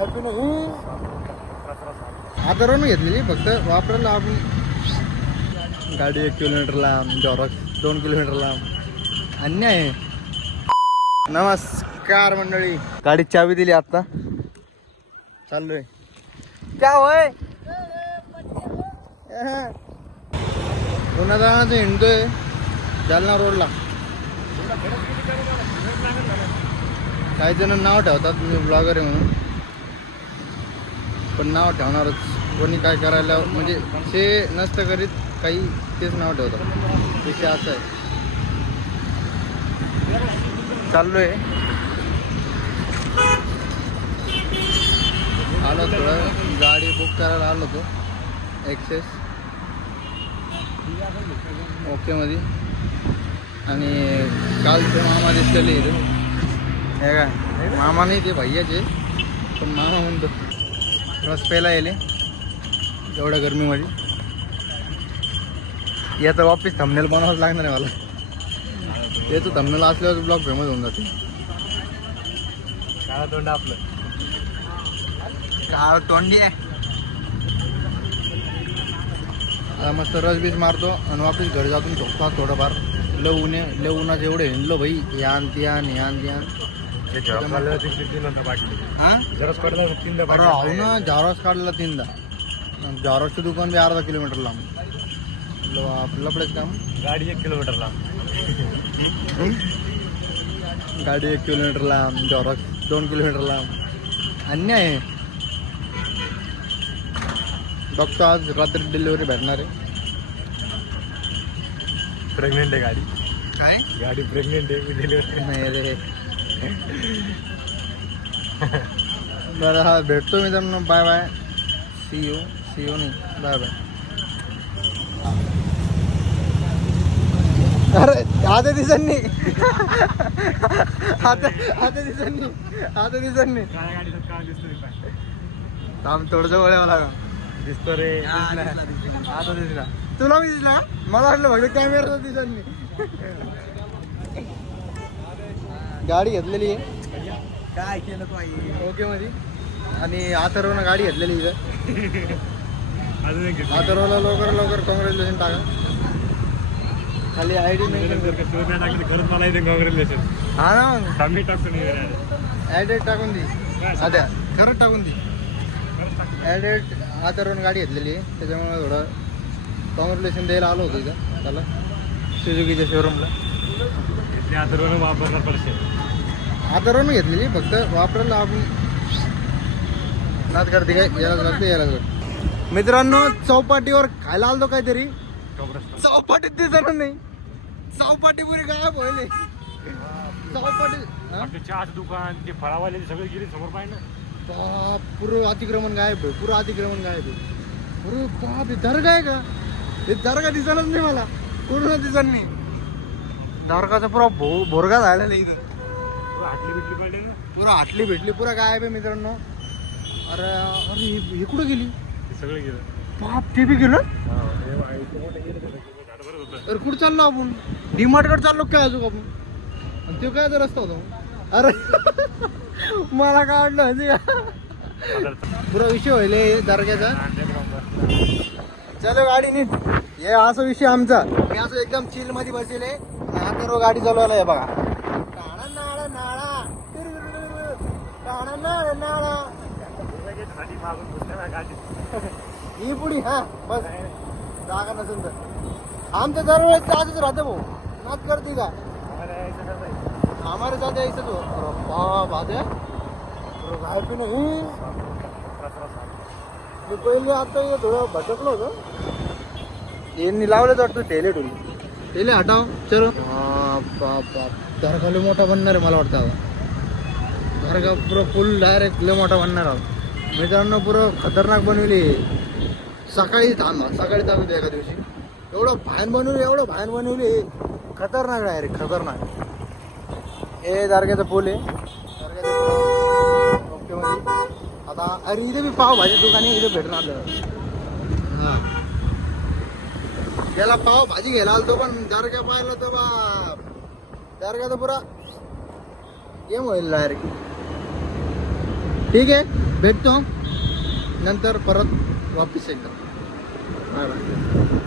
घालतो नाही आता रोन घेतलेली फक्त वापरायला आपण. गाडी 1 किलोमीटर लांब, जॉरॉक्स 2 किलोमीटर लांब. अन्याय आहे. नमस्कार मंडळी, गाडीत चावी दिली आता, चाललोय. क्या होय पुन्हा जाण्याचं हिंडतोय जालना रोडला. काही जण नाव ठेवतात मी ब्लॉगर आहे म्हणून, पण नाव ठेवणारच. कोणी काय करायला म्हणजे ते नसतं करीत काही, तेच नाव ठेवतात. विषय असं आहे. चाललोय, आलो थोडं गाडी बुक करायला आलो होतो. एक्सेस ओके मध्ये. आणि कालचे मामा दिसलेले इथं. हे काय मामा नाही ते भैयाचे, पण मामा म्हणतो. रस प्यायला येले एवढ्या गरमीमध्ये. याचं वापिस थंबनेल बनवावंच लागणार आहे मला. याचं थंबनेल असल्यावर ब्लॉग फेमस होऊन जाते. काळा तोंड आपलं, काळ तोंडी आहे. आता मस्त रस बीस मारतो आणि वापस घरी जातून झोपतो थोडंफार. लय उन्हाचं एवढं हिंडलो भाई. यान त्यान हो ना. झारॉक्स काढला 3दा. झारॉक्सचं दुकान बी अर्धा किलोमीटर लांब. लपडेच काम. गाडी 1 किलोमीटर लांब, गाडी 1 किलोमीटर लांब, झॉरॉक्स 2 किलोमीटर लांब. अन्याय आहे. बघतो आज रात्री डिलिव्हरी भेटणार आहे. प्रेग्नेंट आहे गाडी. काय गाडी प्रेग्नेंट आहे, डिलिव्हरी नाही रे. बरं हा भेटतो मी त्यांना. Bye bye. सी यू नाही, बाय बाय. अरे आता दिसांनी आता दिसांनी थांब थोडं जवळ यावं लागा. दिसतो रे. आता दिसला. तुला मी दिसला? मला वाटलं फक्त कॅमेरा दिसांनी. गाडी घेतलेली आहे. काय केलं तू आई? ओके मध्ये. आणि अथर्वनं गाडी घेतलेली इथं. अथर्वला लवकर कॉंग्रॅच्युलेशन टाका. खाली ID मेन्शन कर. मला इथे कॉंग्रॅच्युलेशन. हा ना, आम्ही टाकतो नाही. ॲडेट टाकून दे. आता खरंच टाकून दे. ॲडेट अथर्वनं गाडी घेतलेली आहे, त्याच्यामुळे थोडं कॉंग्रॅच्युलेशन द्यायला आलो होतो इथं त्याला, सुझुकीच्या शोरूमला. वापरणार पडશે. अथर्वनं घेतलेली फक्त वापरायला आपण. नाच करते काय, यायलाच लागते. मित्रांनो, चौपाटीवर खायला आलतो काहीतरी. चौपाटीत दिसणार नाही. चौपाटी पुरी गायब व्हायले. चौपाटी चहाचं दुकान, ते फळावाले सगळे गेले समोर पाहिजे ना. बाप, पुरं अतिक्रमण गायब आहे. अरे बाप, हे दर्गा आहे का? हे दर्गा दिसणारच नाही मला. पूर्ण दिसणार नाही. दर्गाचा पुरा भोरगा झालेला इथं. हाटली भेटली पाहिजे ना. पुरा हाटली भेटली, पुरा गायब आहे मित्रांनो. अरे हे कुठं गेली? ते सगळे गेलं. बाप, ते बी गेलं. तर कुठं चाललो आपण? डीमार्टकडे चाललो काय अजून आपण? आणि तो काय रस्ता होता? अरे मला काय वाटलं म्हणजे पुरा विषय व्हायले दर्ग्याचा. चलो गाडी नीट. हे असा विषय आमचा. मी असं एकदम चिल मध्ये बसले. आता गाडी चालवायला आहे बघा. ही पुढी. हा बस, जागा नसेल तर आमचं दरवेळेस असंच राहतं भाऊ. नाच करते का आम्हाला जाते यायचं तो. बाबा गाय पिणं ही. मी पहिले आता थोडं भटकलो होतो. यांनी लावलं वाटतं टेले हटाव. चलो बाप, दर्गा लय मोठा बनणार आहे मला वाटतं. दर्गा पुरं फुल डायरेक्ट लय मोठा बनणार आहोत मित्रांनो. पुरं खतरनाक बनवली. सकाळी थांबते एका दिवशी. एवढं भान बनवली खतरनाक डायरेक्ट खतरनाक. हे दर्ग्याचा पूल आहे. ओके मध्ये. आता अरे इथे बी पावभाजी दुकान आहे, इथे भेटणार आपल्याला. हां, त्याला पावभाजी घ्यायला आलतो, पण दर्गा पाहिलं तर बाप, दर्गा तर पुरा गेम होईल डायरेक्ट. ठीक आहे, भेटतो नंतर परत वापिस एकदा. Bye bye.